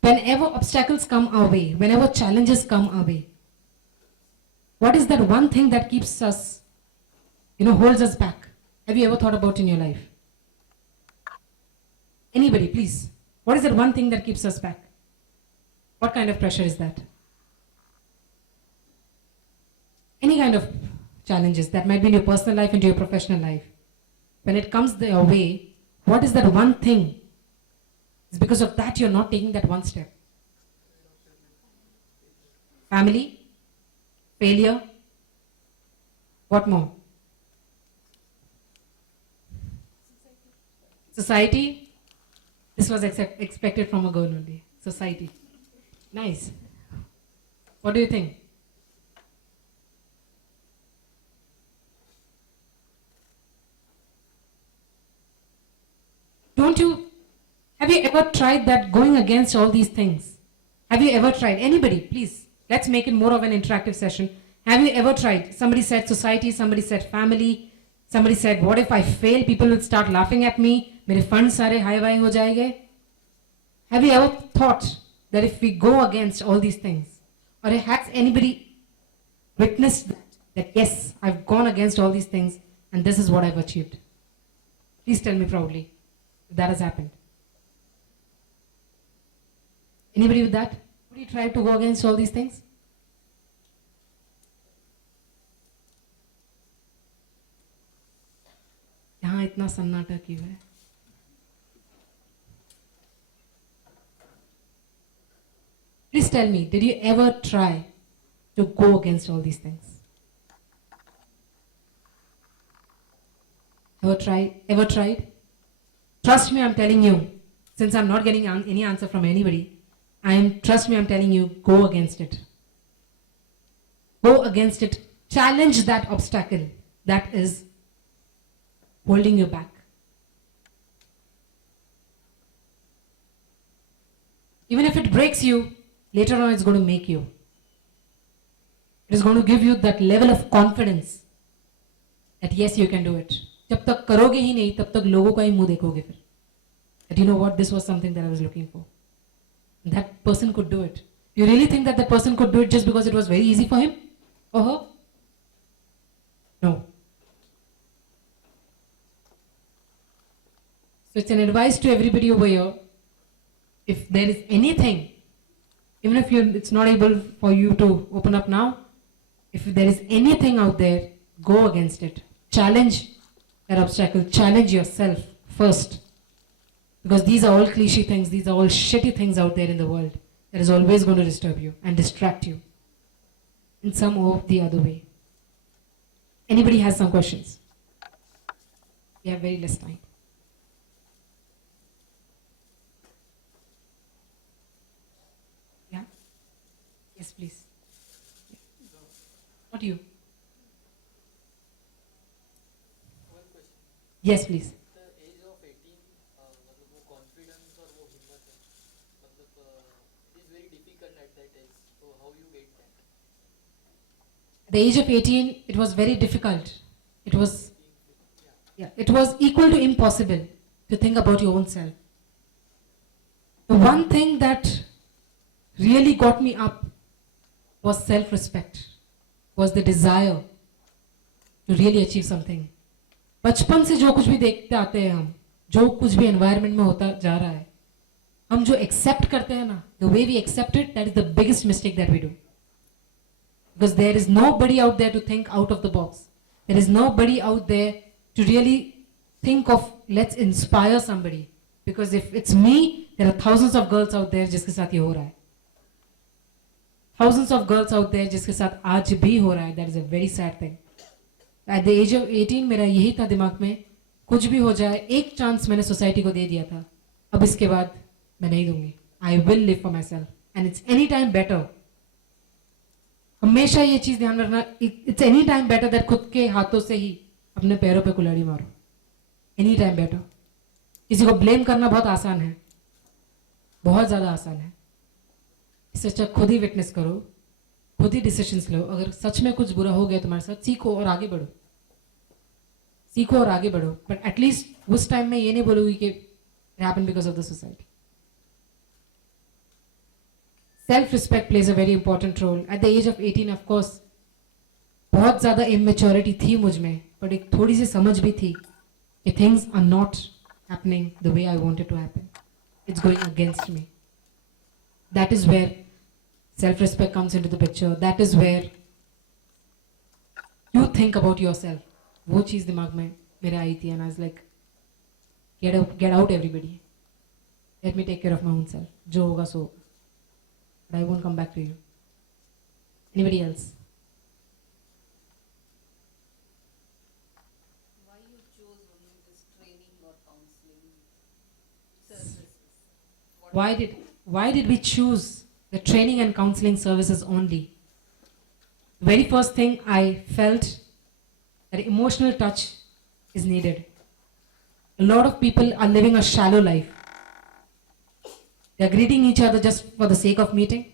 Whenever obstacles come our way, whenever challenges come our way, what is that one thing that keeps us, holds us back? Have you ever thought about in your life? Anybody, please. What is that one thing that keeps us back? What kind of pressure is that? Any kind of challenges that might be in your personal life, into your professional life. When it comes your way, what is that one thing? It's because of that you're not taking that one step. Family, failure, what more? Society. This was expected from a girl only. Society. Nice. What do you think? Have you ever tried that going against all these things? Have you ever tried? Anybody, please. Let's make it more of an interactive session. Have you ever tried? Somebody said society, somebody said family, somebody said, what if I fail? People will start laughing at me. Mere funds sare high ho jayenge. Have you ever thought that if we go against all these things, or has anybody witnessed that yes, I've gone against all these things and this is what I've achieved? Please tell me proudly if that has happened. Anybody with that? Would you try to go against all these things? यहाँ इतना सन्नाटा क्यों है? Please tell me, did you ever try to go against all these things? Ever tried? Trust me, I'm telling you, since I'm not getting any answer from anybody, trust me, I'm telling you, go against it. Go against it. Challenge that obstacle that is holding you back. Even if it breaks you, later on it's going to make you. It is going to give you that level of confidence that yes, you can do it. जब तक करोगे ही नहीं, तब तक लोगों का ही मुंह देखोगे फिर. That you know what, this was something that I was looking for. That person could do it. You really think that the person could do it just because it was very easy for him or her? No. So it's an advice to everybody over here. If there is anything, even if it's not able for you to open up now, if there is anything out there, go against it. Challenge that obstacle. Challenge yourself first. Because these are all cliche things, these are all shitty things out there in the world that is always going to disturb you and distract you in some or the other way. Anybody has some questions? We have very less time. Yeah? Yes, please. What do you? One question. Yes, please. The age of 18, मतलब वो confidence और वो हिम्मत है, मतलब it is very difficult at that age. So how you get that? At the age of 18, it was very difficult. It was, it was equal to impossible to think about your own self. The one thing that really got me up was self-respect, was the desire to really achieve something. बचपन से जो कुछ भी देखते आते हैं हम, जो कुछ भी environment में होता जा रहा है, हम जो accept करते हैं ना, the way we accept it, that is the biggest mistake that we do. Because there is nobody out there to think out of the box. There is nobody out there to really think of, let's inspire somebody. Because if it's me, there are thousands of girls out there जिसके साथ ये हो रहा है. Thousands of girls out there जिसके साथ आज भी हो रहा है. That is a very sad thing. At the age of 18 मेरा यही था दिमाग में, कुछ भी हो जाए, एक चांस मैंने सोसाइटी को दे दिया था. अब इसके बाद मैं नहीं दूंगी. I will live for myself. And it's any time better. हमेशा ये चीज ध्यान रखना, it's any time better that खुद के हाथों से ही अपने पैरों पे कुल्हाड़ी मारो. Any time better. किसी को ब्लेम करना बहुत आसान है, बहुत ज्यादा आसान है. इससे अच्छा खुद ही विटनेस करो, खुद ही डिसीजंस लो. अगर सच में कुछ बुरा हो गया तुम्हारे साथ, सीखो और आगे बढ़ो, सीखो और आगे बढ़ो. बट एटलीस्ट उस टाइम में ये नहीं बोलूंगी कि it happened because of the society. Self-respect plays a very important role. At the age of 18, of course, बहुत ज़्यादा immaturity थी मुझ में, but एक थोड़ी सी समझ भी थी कि things are not happening the way I wanted to happen. It's going against me. That is where self-respect comes into the picture. That is where you think about yourself. वो चीज़ दिमाग में मेरे आई थी, and I was like, get out everybody. Let me take care of my own self. जो होगा सो होगा. But I won't come back to you. Anybody else? Why you chose only this training or counseling services? Why did we choose the training and counseling services only? The very first thing I felt that emotional touch is needed. A lot of people are living a shallow life. They are greeting each other just for the sake of meeting.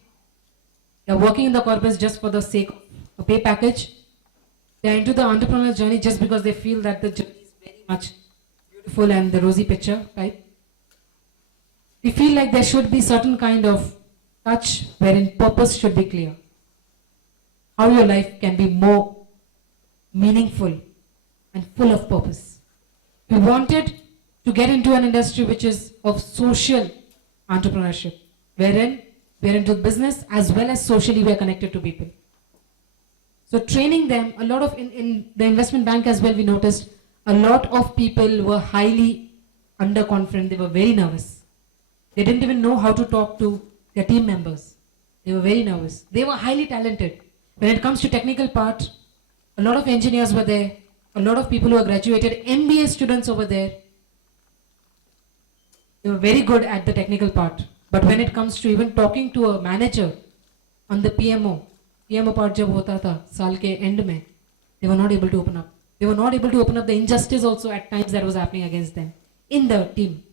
They are working in the corporates just for the sake of a pay package. They are into the entrepreneurial journey just because they feel that the journey is very much beautiful and the rosy picture type. We feel like there should be certain kind of touch wherein purpose should be clear. How your life can be more meaningful and full of purpose. We wanted to get into an industry which is of social entrepreneurship, wherein we are into business as well as socially we are connected to people. So training them, a lot of, in the investment bank as well, we noticed a lot of people were highly underconfident. They were very nervous. They didn't even know how to talk to their team members. They were very nervous. They were highly talented. When it comes to technical part, a lot of engineers were there, a lot of people who are graduated, MBA students over there. They were very good at the technical part. But when it comes to even talking to a manager on the PMO, PM apart जब होता था साल के end में, they were not able to open up. They were not able to open up the injustice also at times that was happening against them in the team.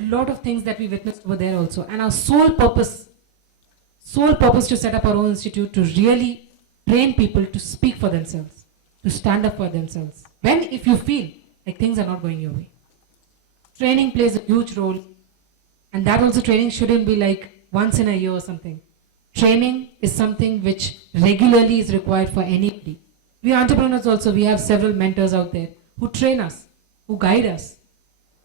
A lot of things that we witnessed over there also. And our sole purpose to set up our own institute to really train people to speak for themselves, to stand up for themselves. When if you feel like things are not going your way. Training plays a huge role, and that also training shouldn't be like once in a year or something. Training is something which regularly is required for anybody. We entrepreneurs also, we have several mentors out there who train us, who guide us,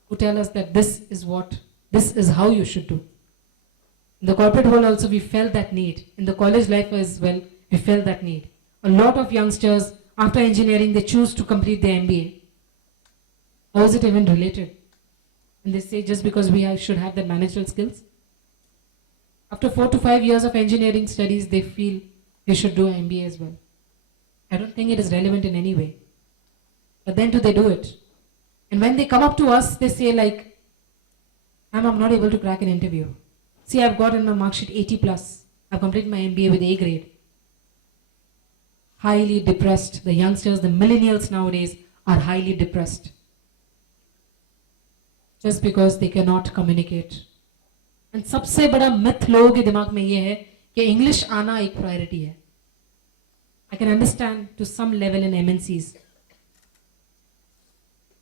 who tell us that this is how you should do. In the corporate world also we felt that need. In the college life as well, we felt that need. A lot of youngsters after engineering, they choose to complete their MBA. How is it even related? And they say just because we should have the managerial skills. After 4 to 5 years of engineering studies, they feel they should do an MBA as well. I don't think it is relevant in any way. But then do they do it? And when they come up to us, they say like, I'm not able to crack an interview. See, I've got in my mark sheet 80 plus. I've completed my MBA with A grade. Highly depressed. The youngsters, the millennials nowadays are highly depressed. Just because they cannot communicate. And सबसे बड़ा myth लोगों के दिमाग में ये है कि English आना एक priority है. I can understand to some level in MNCs.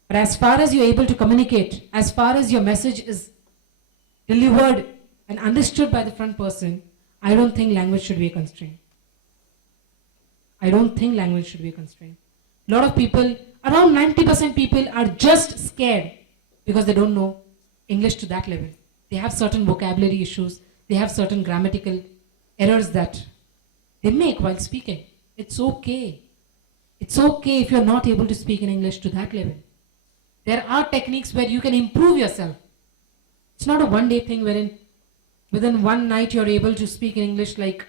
But as far as you're able to communicate, as far as your message is delivered and understood by the front person, I don't think language should be a constraint. I don't think language should be a constraint. A lot of people, around 90% people are just scared because they don't know English to that level. They have certain vocabulary issues. They have certain grammatical errors that they make while speaking. It's okay. It's okay if you're not able to speak in English to that level. There are techniques where you can improve yourself. It's not a one-day thing wherein within one night you're able to speak in English like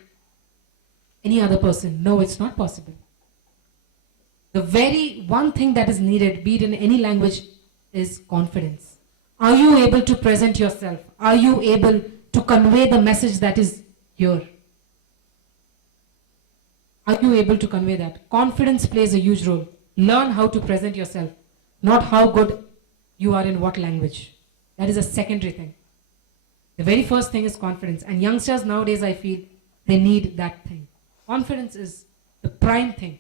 any other person. No, it's not possible. The very one thing that is needed, be it in any language, is confidence. Are you able to present yourself? Are you able to convey the message that is here? Are you able to convey that? Confidence plays a huge role. Learn how to present yourself, not how good you are in what language. That is a secondary thing. The very first thing is confidence. And youngsters nowadays, I feel, they need that thing. Confidence is the prime thing.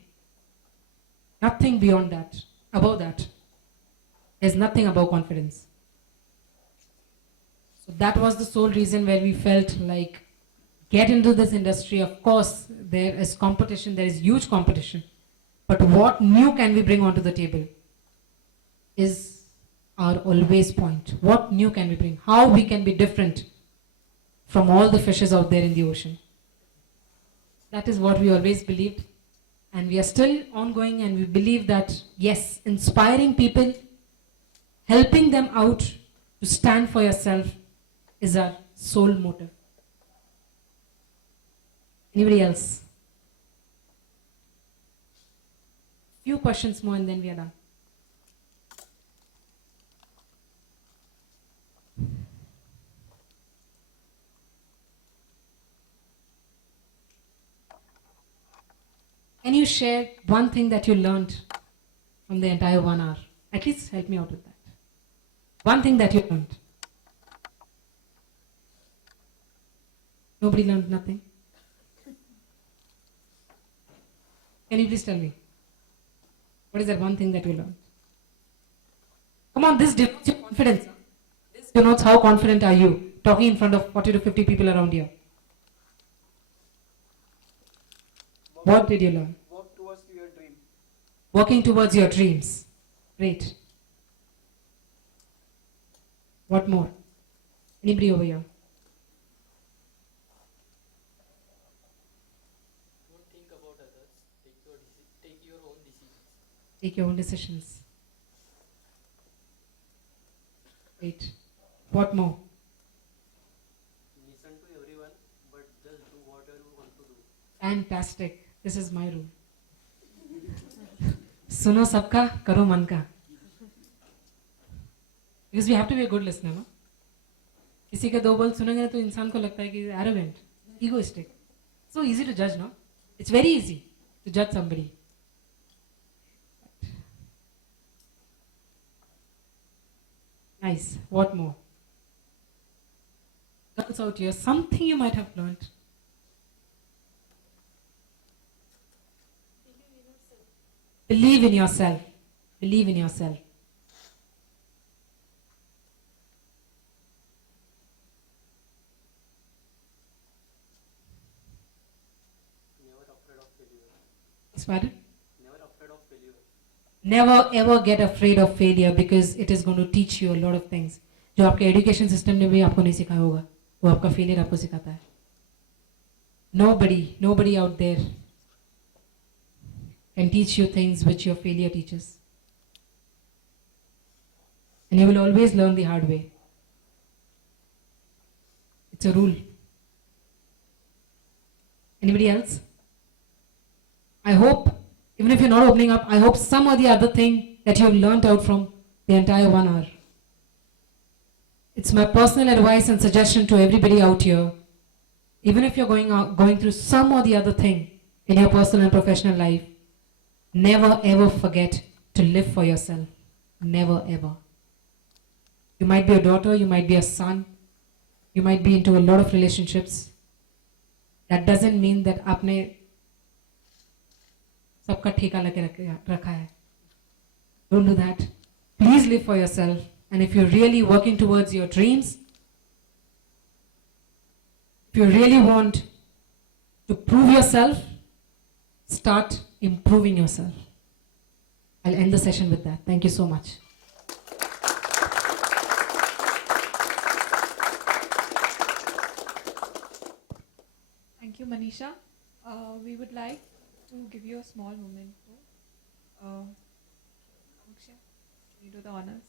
Nothing beyond that, above that. There's nothing above confidence. So that was the sole reason where we felt like, get into this industry. Of course, there is competition, there is huge competition. But what new can we bring onto the table is our always point. What new can we bring? How we can be different from all the fishes out there in the ocean. That is what we always believed. And we are still ongoing, and we believe that, yes, inspiring people, helping them out to stand for yourself is our sole motive. Anybody else? Few questions more and then we are done. Can you share one thing that you learned from the entire 1 hour? At least help me out with that. One thing that you learned. Nobody learned nothing? Can you please tell me? What is that one thing that you learned? Come on, this denotes your confidence. This denotes how confident are you talking in front of 40 to 50 people around here. What did you learn? Work towards your dream. Working towards your dreams. Great. What more? Anybody over here? Don't think about others. Take your own decisions. Take your own decisions. Great. What more? Listen to everyone, but just do whatever you want to do. Fantastic. This is my rule. सुनो सबका, करो मन का. Because we have to be a good listener, no? किसी के 2 बोल सुनेंगे तो इंसान को लगता है कि arrogant, egoistic. So easy to judge, no? It's very easy to judge somebody. Nice. What more? Girls out here, something you might have learned. Believe in yourself. Believe in yourself. Never afraid of failure. Is pardon? Never afraid of failure. Never ever get afraid of failure because it is going to teach you a lot of things. जो आपके education system ने भी आपको नहीं सिखाया होगा वो आपका फेलियर आपको सिखाता है. Nobody out there can teach you things which your failure teaches. And you will always learn the hard way. It's a rule. Anybody else? I hope, even if you're not opening up, I hope some or the other thing that you have learned out from the entire 1 hour. It's my personal advice and suggestion to everybody out here. Even if you're going through some or the other thing in your personal and professional life, never ever forget to live for yourself. Never ever. You might be a daughter, you might be a son, you might be into a lot of relationships. That doesn't mean that आपने सबका ठेका लगे रखा है. Don't do that. Please live for yourself. And if you're really working towards your dreams, if you really want to prove yourself, start improving yourself. I'll end the session with that. Thank you so much. Thank you, Manisha. We would like to give you a small moment. Akshay, can you do the honors?